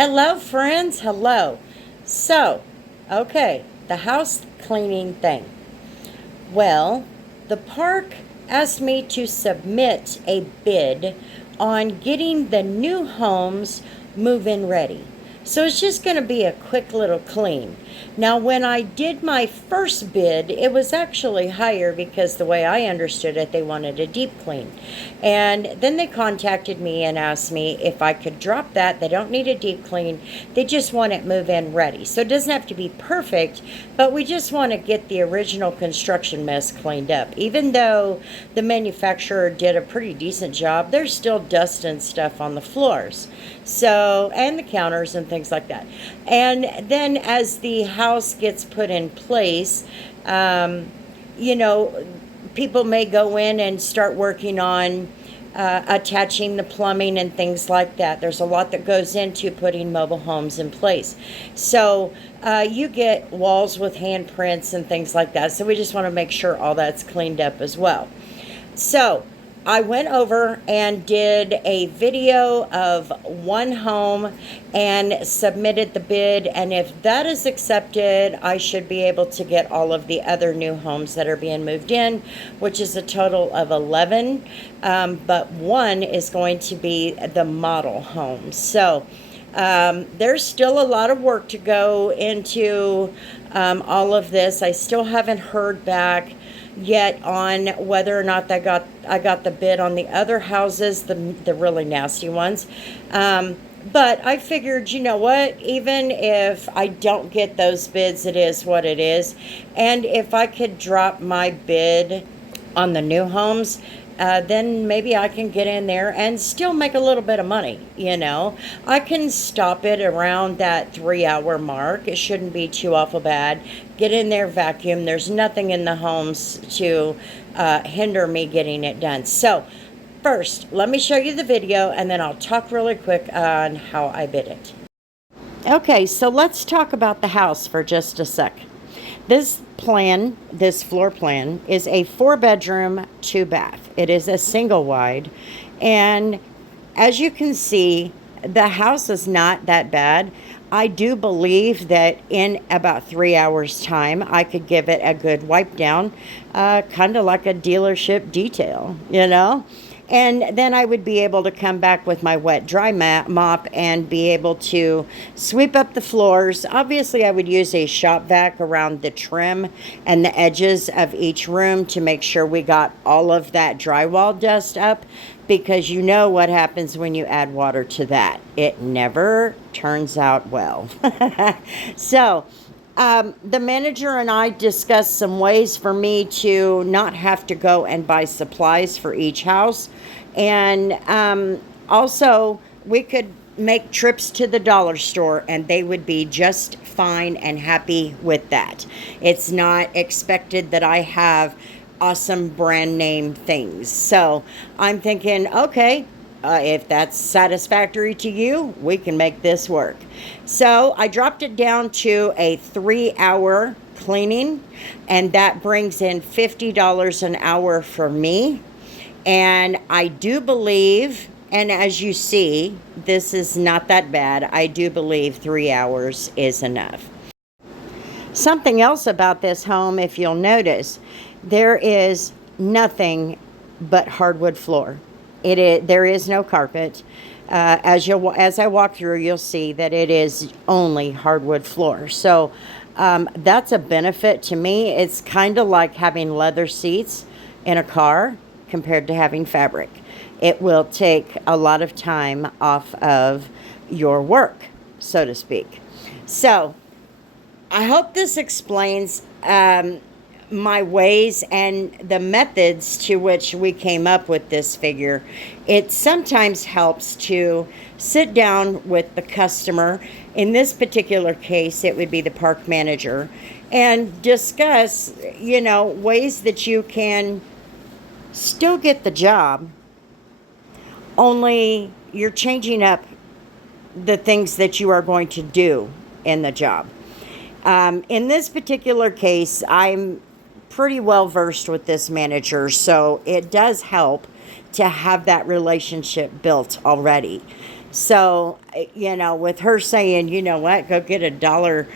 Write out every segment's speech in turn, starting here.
Hello, friends. Hello. So, okay, the house cleaning thing. Well, the park asked me to submit a bid on getting the new homes move-in ready. So it's just going to be a quick little clean. Now, when I did my first bid, it was actually higher because the way I understood it, they wanted a deep clean. And then they contacted me and asked me if I could drop that. They don't need a deep clean. They just want it move-in ready. So it doesn't have to be perfect, but we just want to get the original construction mess cleaned up. Even though the manufacturer did a pretty decent job, there's still dust and stuff on the floors. So, and the counters and things like that. And then as the house gets put in place, you know, people may go in and start working on attaching the plumbing and things like that. There's a lot that goes into putting mobile homes in place. So you get walls with handprints and things like that. So we just want to make sure all that's cleaned up as well. So I went over and did a video of one home and submitted the bid. And if that is accepted, I should be able to get all of the other new homes that are being moved in, which is a total of 11. But one is going to be the model home. So there's still a lot of work to go into all of this. I still haven't heard back yet on whether or not I got the bid on the other houses, the really nasty ones. But I figured, you know what, even if I don't get those bids, it is what it is. And if I could drop my bid on the new homes, then maybe I can get in there and still make a little bit of money, you know. I can stop it around that 3-hour mark. It shouldn't be too awful bad. Get in there, vacuum. There's nothing in the homes to hinder me getting it done. So first, let me show you the video, and then I'll talk really quick on how I bid it. Okay, so let's talk about the house for just a sec. This floor plan, is a 4-bedroom, 2-bath. It is a single wide. And as you can see, the house is not that bad. I do believe that in about 3 hours' time, I could give it a good wipe down, kind of like a dealership detail, you know? And then I would be able to come back with my wet dry mop and be able to sweep up the floors. Obviously, I would use a shop vac around the trim and the edges of each room to make sure we got all of that drywall dust up, because you know what happens when you add water to that. It never turns out well. So the manager and I discussed some ways for me to not have to go and buy supplies for each house. And also, we could make trips to the dollar store and they would be just fine and happy with that. It's not expected that I have awesome brand name things. So I'm thinking, okay, if that's satisfactory to you, we can make this work. So I dropped it down to a 3-hour cleaning, and that brings in $50 an hour for me. And I do believe, and as you see, this is not that bad. I do believe 3 hours is enough. Something else about this home, if you'll notice, there is nothing but hardwood floor. There is no carpet. As I walk through, you'll see that it is only hardwood floor. So that's a benefit to me. It's kind of like having leather seats in a car compared to having fabric. It will take a lot of time off of your work, so to speak. So I hope this explains my ways and the methods to which we came up with this figure. It sometimes helps to sit down with the customer. In this particular case, it would be the park manager, and discuss, you know, ways that you can still get the job, only you're changing up the things that you are going to do in the job. In this particular case, I'm pretty well versed with this manager, so it does help to have that relationship built already. So, with her saying, you know what, go get go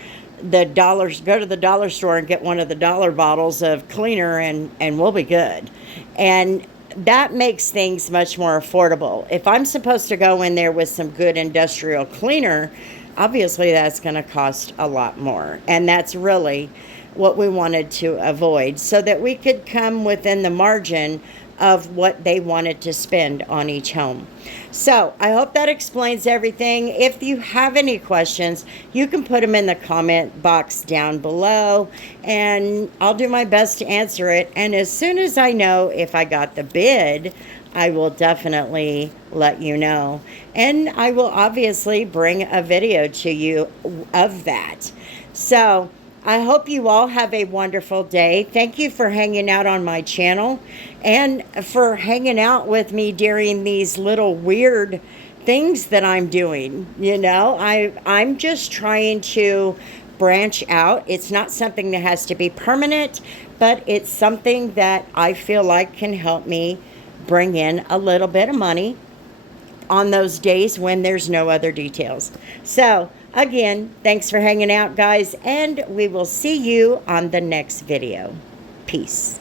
to the dollar store and get one of the dollar bottles of cleaner, and we'll be good. And that makes things much more affordable. If I'm supposed to go in there with some good industrial cleaner, obviously that's going to cost a lot more. And that's really what we wanted to avoid, so that we could come within the margin of what they wanted to spend on each home. So I hope that explains everything. If you have any questions, you can put them in the comment box down below, and I'll do my best to answer it. And as soon as I know if I got the bid, I will definitely let you know. And I will obviously bring a video to you of that. So I hope you all have a wonderful day. Thank you for hanging out on my channel and for hanging out with me during these little weird things that I'm doing. I'm just trying to branch out. It's not something that has to be permanent, but it's something that I feel like can help me bring in a little bit of money on those days when there's no other details. So again, thanks for hanging out, guys, and we will see you on the next video. Peace.